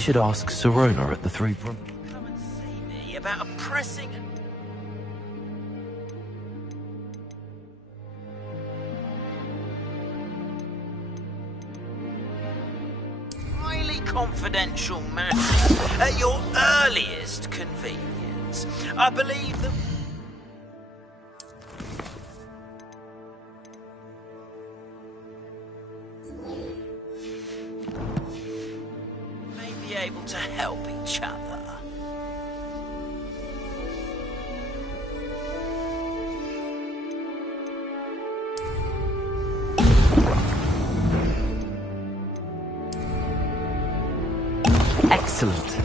should ask Sirona at the Three Brum. Come and see me about a pressing... highly confidential matter at your earliest convenience. I believe that... may be able to help each other. Excellent.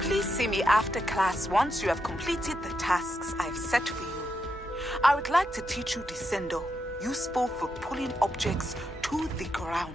Please see me after class once you have completed the tasks I've set for you. I would like to teach you Descendo, useful for pulling objects to the ground.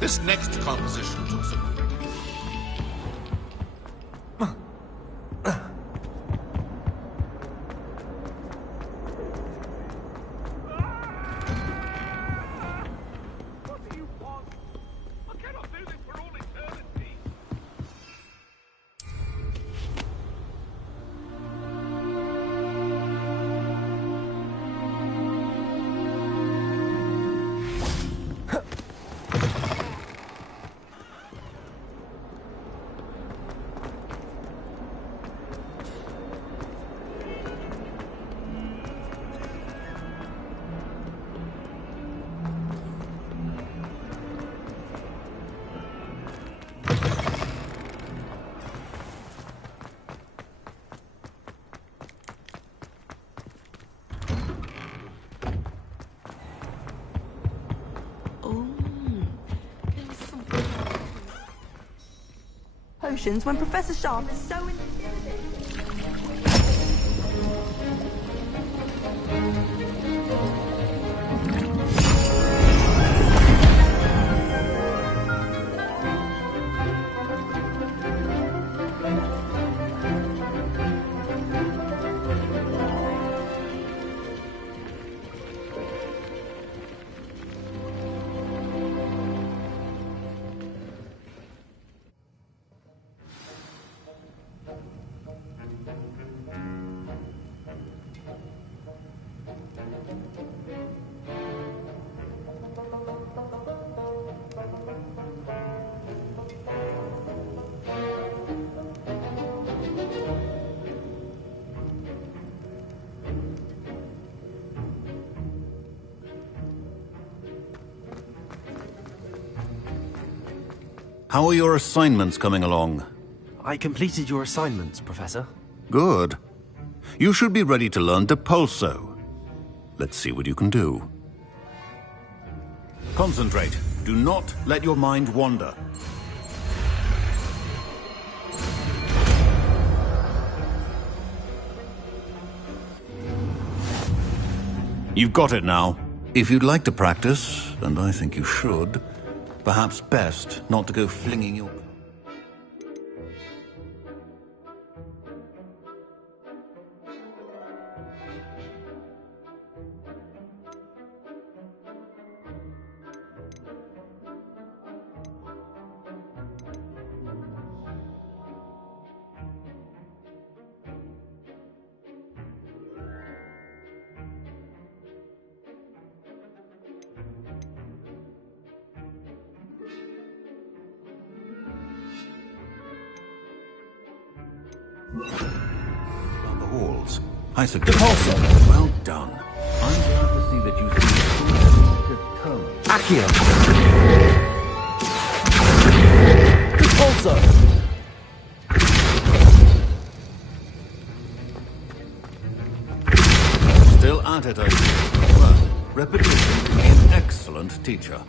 This next composition took some... What do you want? I cannot do this for all eternity. Potions when Professor Sharp is so How are your assignments coming along? I completed your assignments, Professor. Good. You should be ready to learn Depulso. Let's see what you can do. Concentrate. Do not let your mind wander. You've got it now. If you'd like to practice, and I think you should, perhaps best not to go flinging your... On the halls. I suggest... Well done. I'm glad to see that you seem determined. Accio! Repulsor! Still at it, I see. Well, repetition is an excellent teacher.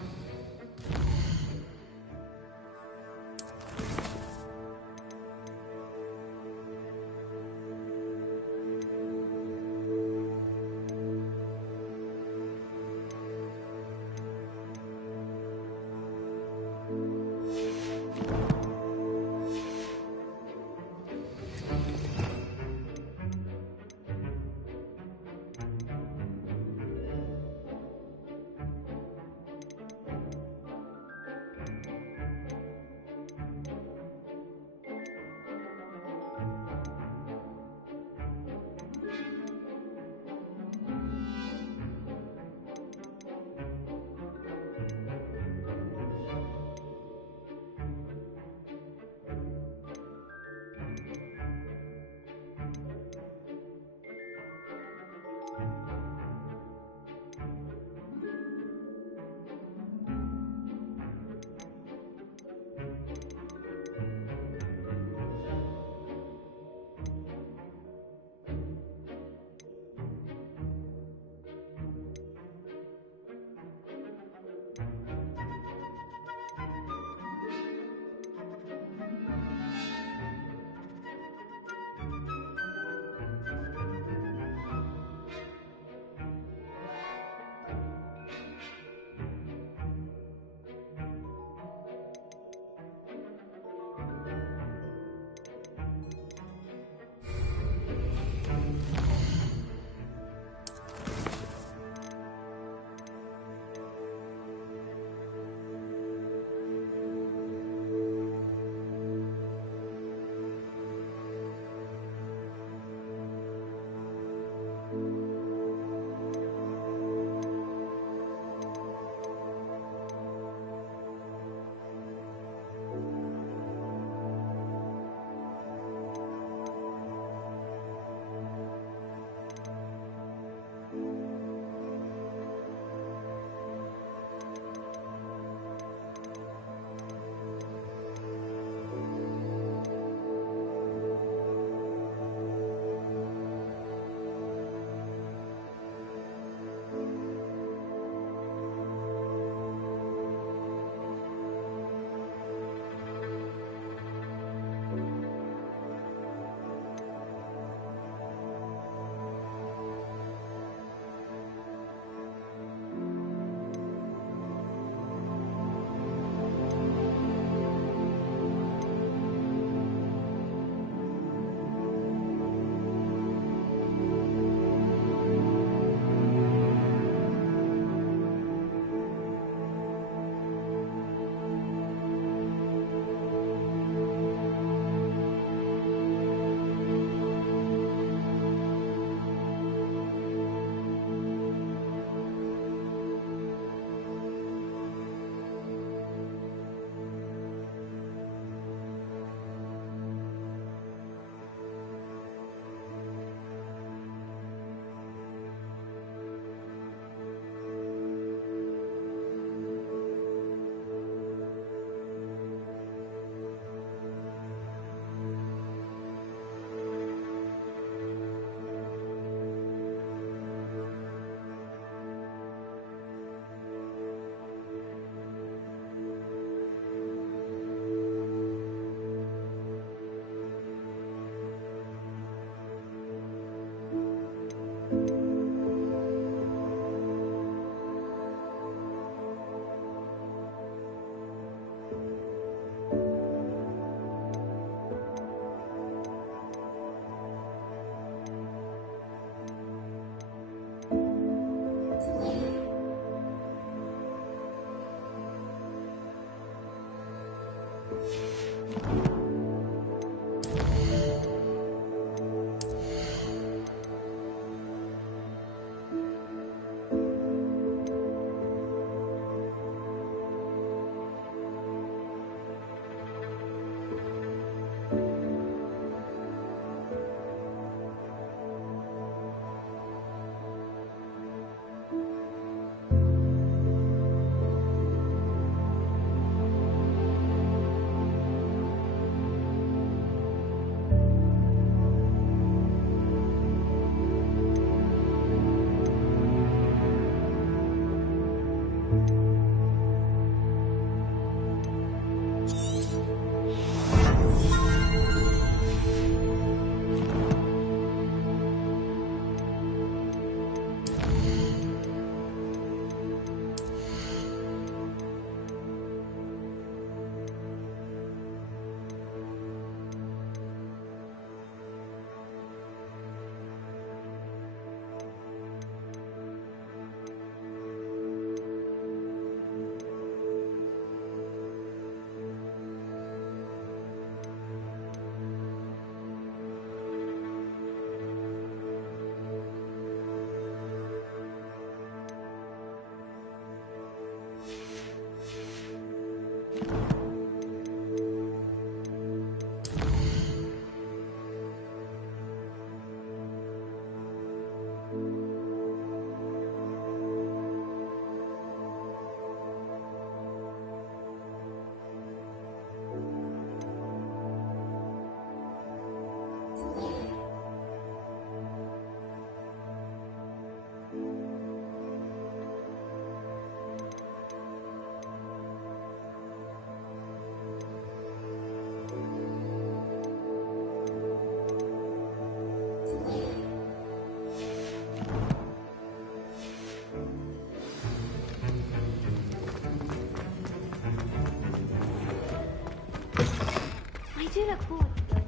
I do look forward to going.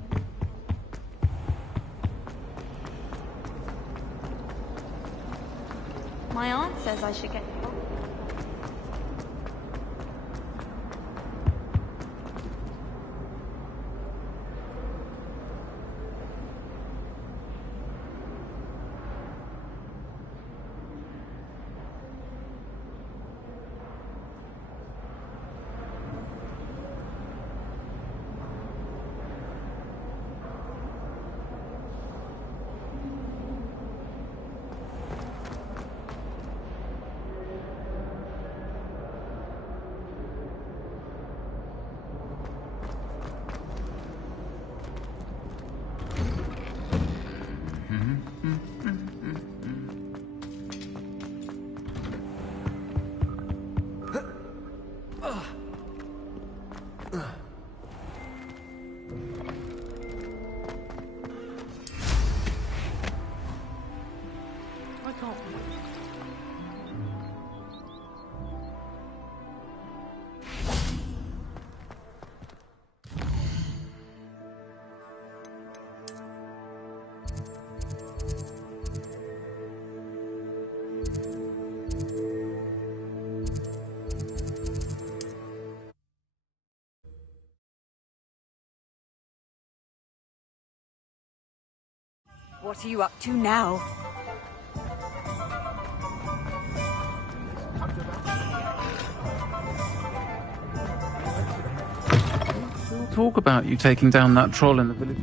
My aunt says I should get help. What are you up to now? Talk about you taking down that troll in the village.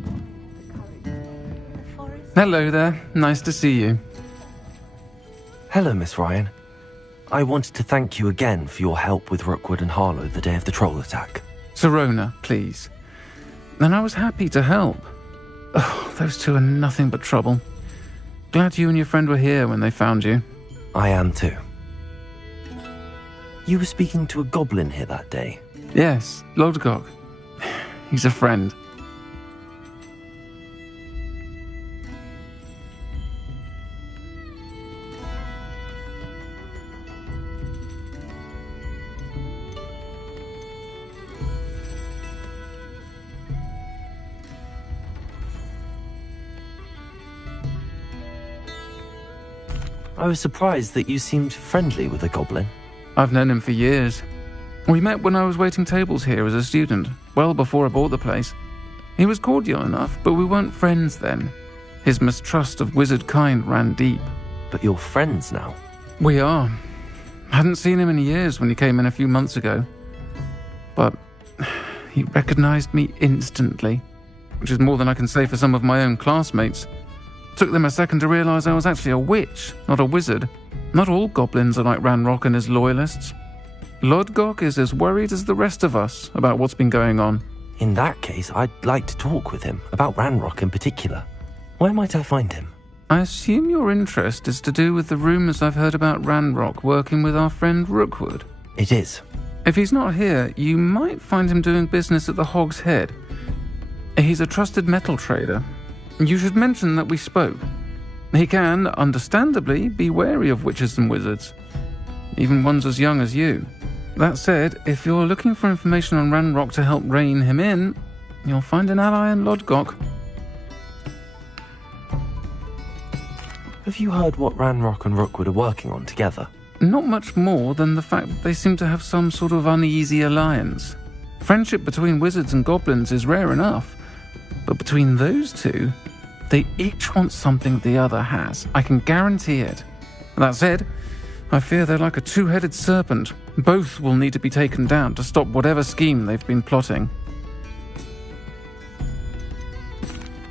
Hello there. Nice to see you. Hello, Miss Ryan. I wanted to thank you again for your help with Rookwood and Harlow the day of the troll attack. Sirona, please. And I was happy to help. Oh, those two are nothing but trouble. Glad you and your friend were here when they found you. I am too. You were speaking to a goblin here that day. Yes, Lodgok. He's a friend. I was surprised that you seemed friendly with a goblin. I've known him for years. We met when I was waiting tables here as a student, well before I bought the place. He was cordial enough, but we weren't friends then. His mistrust of wizard kind ran deep. But you're friends now? We are. Hadn't seen him in years when he came in a few months ago. But he recognized me instantly, which is more than I can say for some of my own classmates. Took them a second to realize I was actually a witch, not a wizard. Not all goblins are like Ranrock and his loyalists. Lodgok is as worried as the rest of us about what's been going on. In that case, I'd like to talk with him, about Ranrock in particular. Where might I find him? I assume your interest is to do with the rumors I've heard about Ranrock working with our friend Rookwood. It is. If he's not here, you might find him doing business at the Hog's Head. He's a trusted metal trader. You should mention that we spoke. He can, understandably, be wary of witches and wizards, even ones as young as you. That said, if you're looking for information on Ranrock to help rein him in, you'll find an ally in Lodgok. Have you heard what Ranrock and Rookwood are working on together? Not much more than the fact that they seem to have some sort of uneasy alliance. Friendship between wizards and goblins is rare enough, but between those two, they each want something the other has. I can guarantee it. That said, I fear they're like a two-headed serpent. Both will need to be taken down to stop whatever scheme they've been plotting.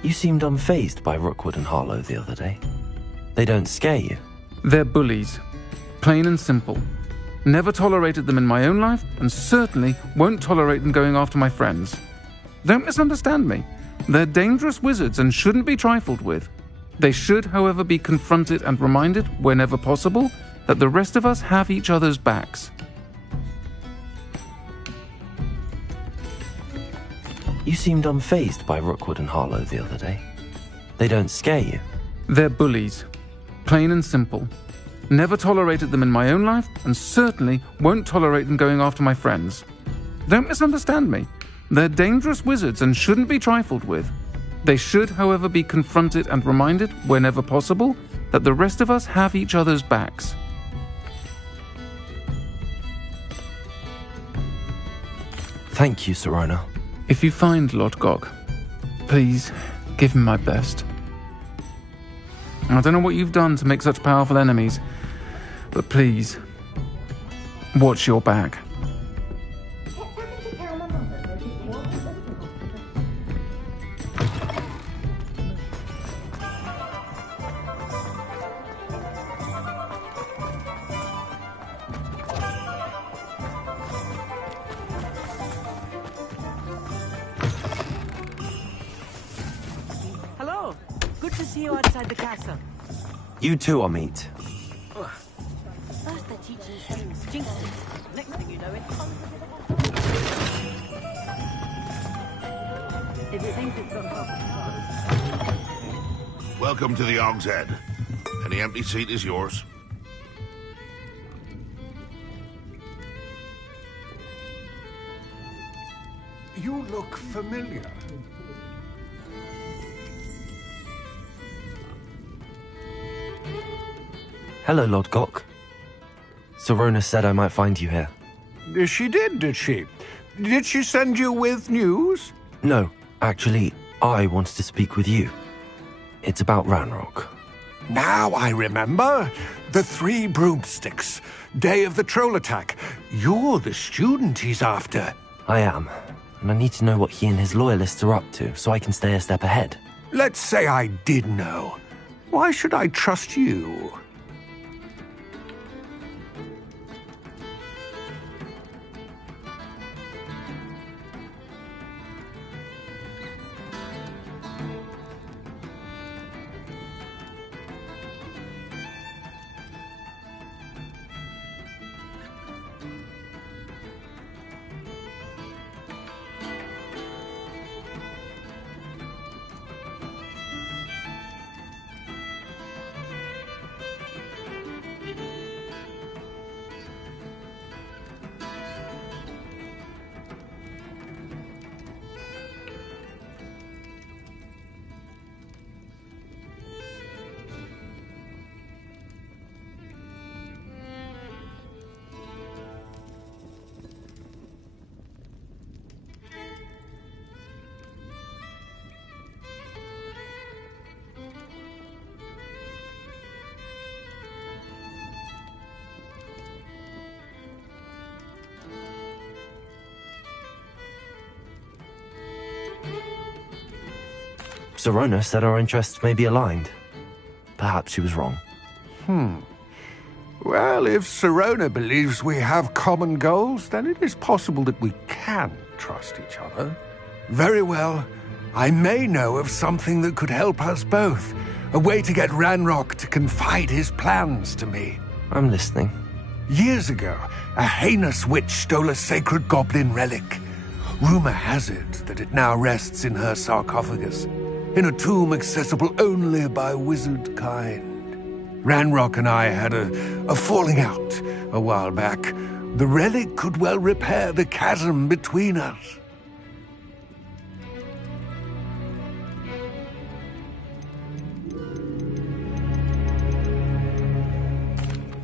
You seemed unfazed by Rookwood and Harlow the other day. They don't scare you. They're bullies. Plain and simple. Never tolerated them in my own life, and certainly won't tolerate them going after my friends. Don't misunderstand me. They're dangerous wizards and shouldn't be trifled with. They should, however, be confronted and reminded, whenever possible, that the rest of us have each other's backs. You seemed unfazed by Rookwood and Harlow the other day. They don't scare you. They're bullies. Plain and simple. Never tolerated them in my own life, and certainly won't tolerate them going after my friends. Don't misunderstand me. They're dangerous wizards and shouldn't be trifled with. They should, however, be confronted and reminded, whenever possible, that the rest of us have each other's backs. Thank you, Sirona. If you find Lord Gog, please give him my best. I don't know what you've done to make such powerful enemies, but please, watch your back. Hello. Good to see you outside the castle. You too, Amit. First they're teaching us to jinx it. Next thing you know, it comes. If you think it's gonna help. Welcome to the Og's Head. Any empty seat is yours. You look familiar. Hello, Lord Gok. Sirona said I might find you here. She did she? Did she send you with news? No, actually, I wanted to speak with you. It's about Ranrock. Now I remember. The 3 broomsticks. Day of the troll attack. You're the student he's after. I am, and I need to know what he and his loyalists are up to so I can stay a step ahead. Let's say I did know. Why should I trust you? Sirona said our interests may be aligned. Perhaps she was wrong. Well, if Sirona believes we have common goals, then it is possible that we can trust each other. Very well. I may know of something that could help us both. A way to get Ranrock to confide his plans to me. I'm listening. Years ago, a heinous witch stole a sacred goblin relic. Rumor has it that it now rests in her sarcophagus, in a tomb accessible only by wizard kind. Ranrock and I had a falling out a while back. The relic could well repair the chasm between us.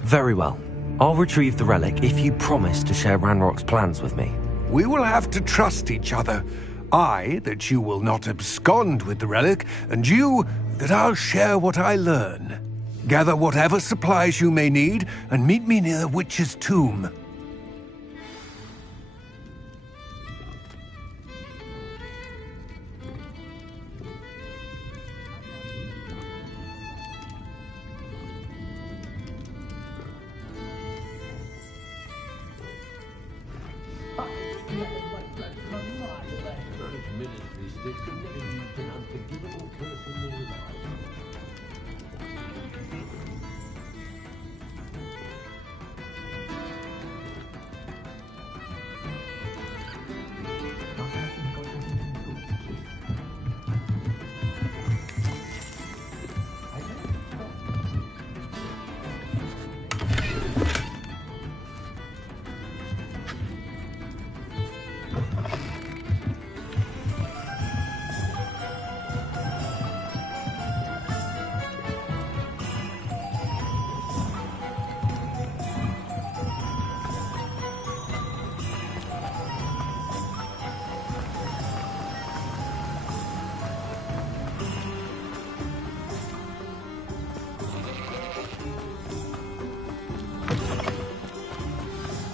Very well. I'll retrieve the relic if you promise to share Ranrock's plans with me. We will have to trust each other. I, that you will not abscond with the relic, and you, that I'll share what I learn. Gather whatever supplies you may need, and meet me near the witch's tomb.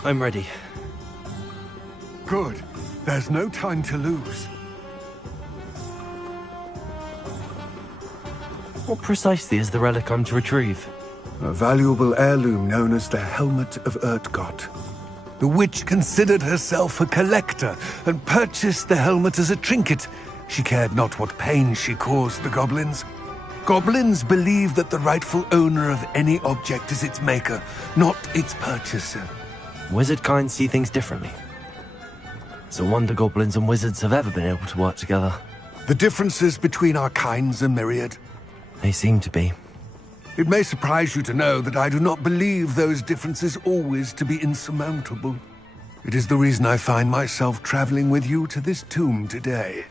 I'm ready. Good. There's no time to lose. What precisely is the relic I'm to retrieve? A valuable heirloom known as the Helmet of Urtgott. The witch considered herself a collector and purchased the helmet as a trinket. She cared not what pain she caused the goblins. Goblins believe that the rightful owner of any object is its maker, not its purchaser. Wizard kind see things differently. It's a wonder goblins and wizards have ever been able to work together. The differences between our kinds are myriad. They seem to be. It may surprise you to know that I do not believe those differences always to be insurmountable. It is the reason I find myself traveling with you to this tomb today.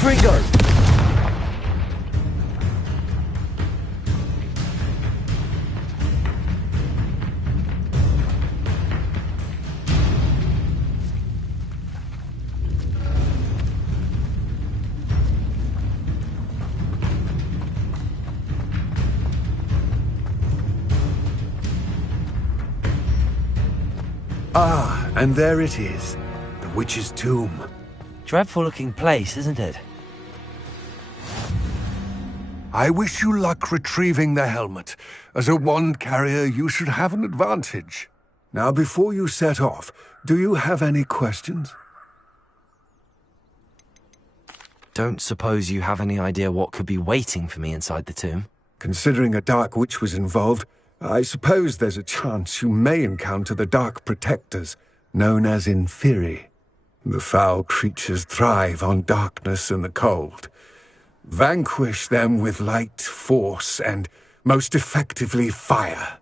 free, go! Ah, and there it is. The witch's tomb. Dreadful looking place, isn't it? I wish you luck retrieving the helmet. As a wand carrier, you should have an advantage. Now, before you set off, do you have any questions? Don't suppose you have any idea what could be waiting for me inside the tomb? Considering a dark witch was involved, I suppose there's a chance you may encounter the Dark Protectors, known as Inferi. The foul creatures thrive on darkness and the cold. Vanquish them with light, force, and, most effectively, fire.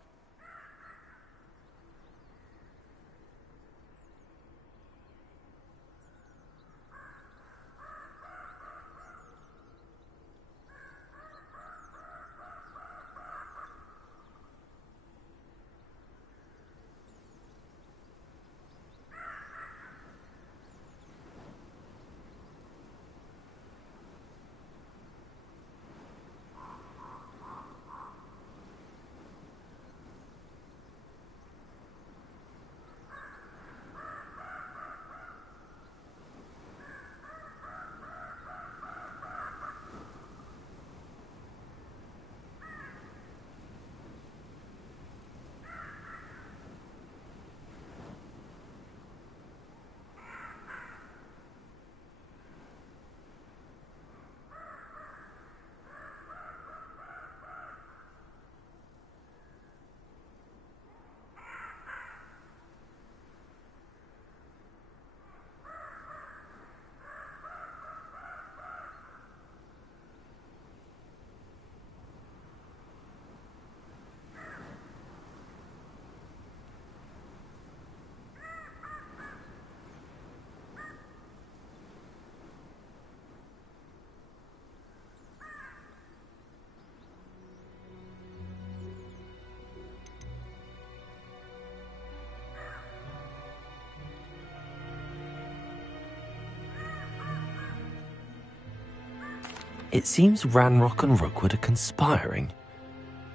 It seems Ranrock and Rookwood are conspiring.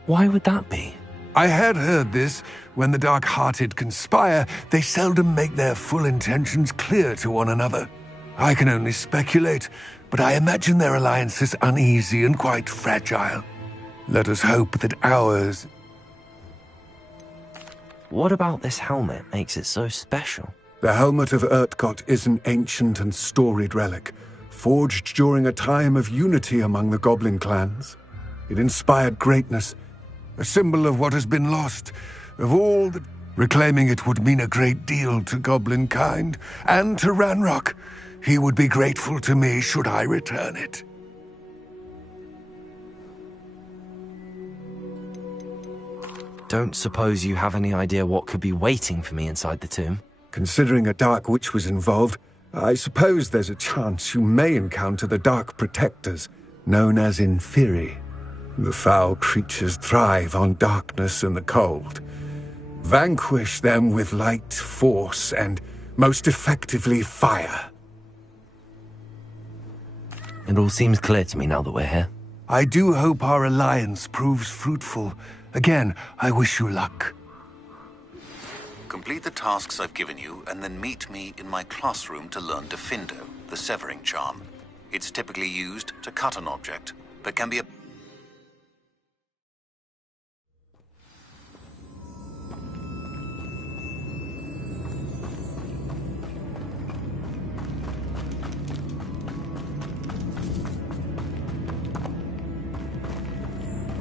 Why would that be? I had heard this. When the dark-hearted conspire, they seldom make their full intentions clear to one another. I can only speculate, but I imagine their alliance is uneasy and quite fragile. Let us hope that ours... What about this helmet makes it so special? The helmet of Urtkot is an ancient and storied relic, forged during a time of unity among the goblin clans. It inspired greatness, a symbol of what has been lost, of all that... Reclaiming it would mean a great deal to goblin kind, and to Ranrock. He would be grateful to me should I return it. Don't suppose you have any idea what could be waiting for me inside the tomb? Considering a dark witch was involved, I suppose there's a chance you may encounter the Dark Protectors, known as Inferi. The foul creatures thrive on darkness and the cold. Vanquish them with light, force, and, most effectively, fire. It all seems clear to me now that we're here. I do hope our alliance proves fruitful. Again, I wish you luck. Complete the tasks I've given you, and then meet me in my classroom to learn Defindo, the severing charm. It's typically used to cut an object, but can be a...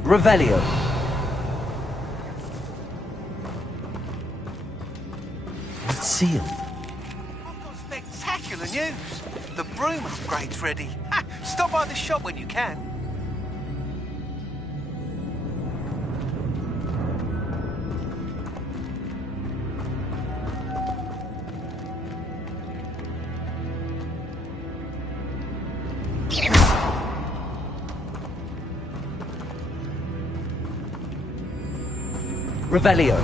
Revelio. Seal. I've got spectacular news. The broom upgrade's ready. Ha! Stop by the shop when you can. Revelio.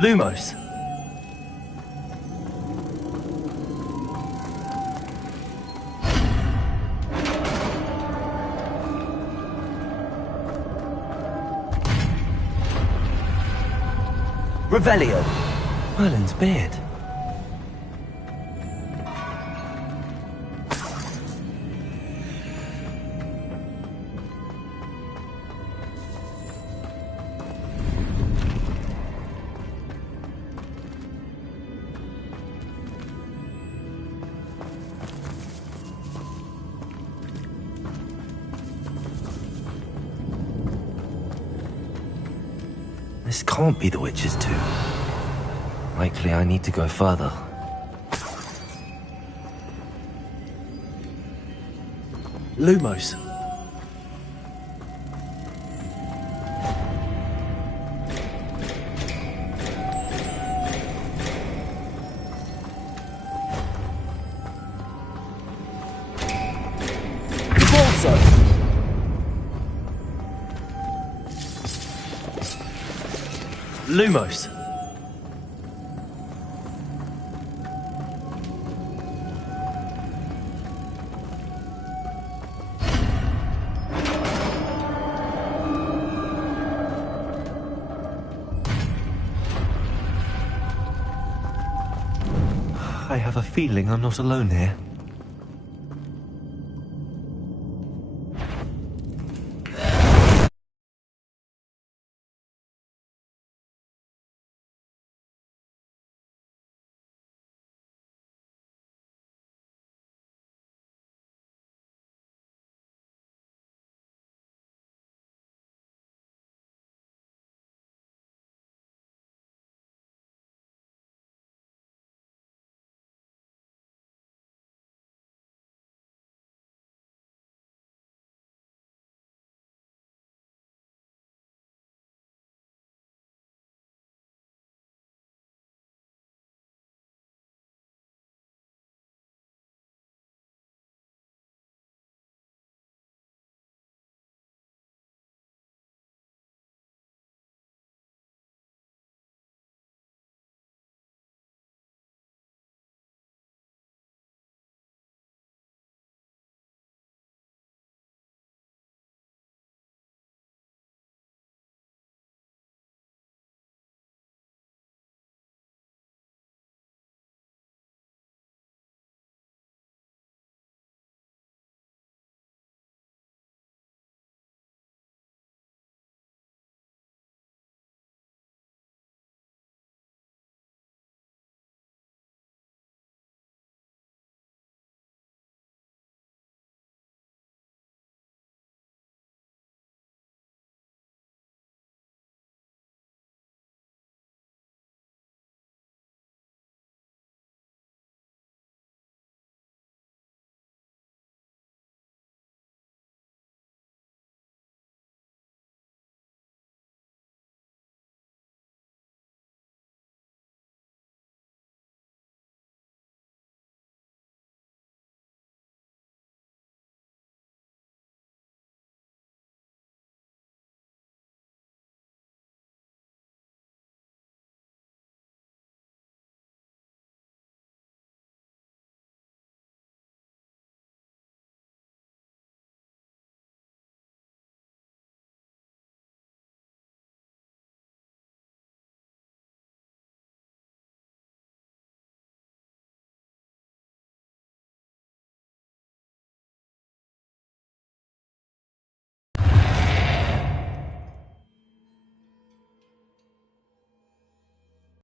Lumos. Revelio. Merlin's beard. This can't be the witch's tomb. Likely I need to go further. Lumos. Lumos. I have a feeling I'm not alone here.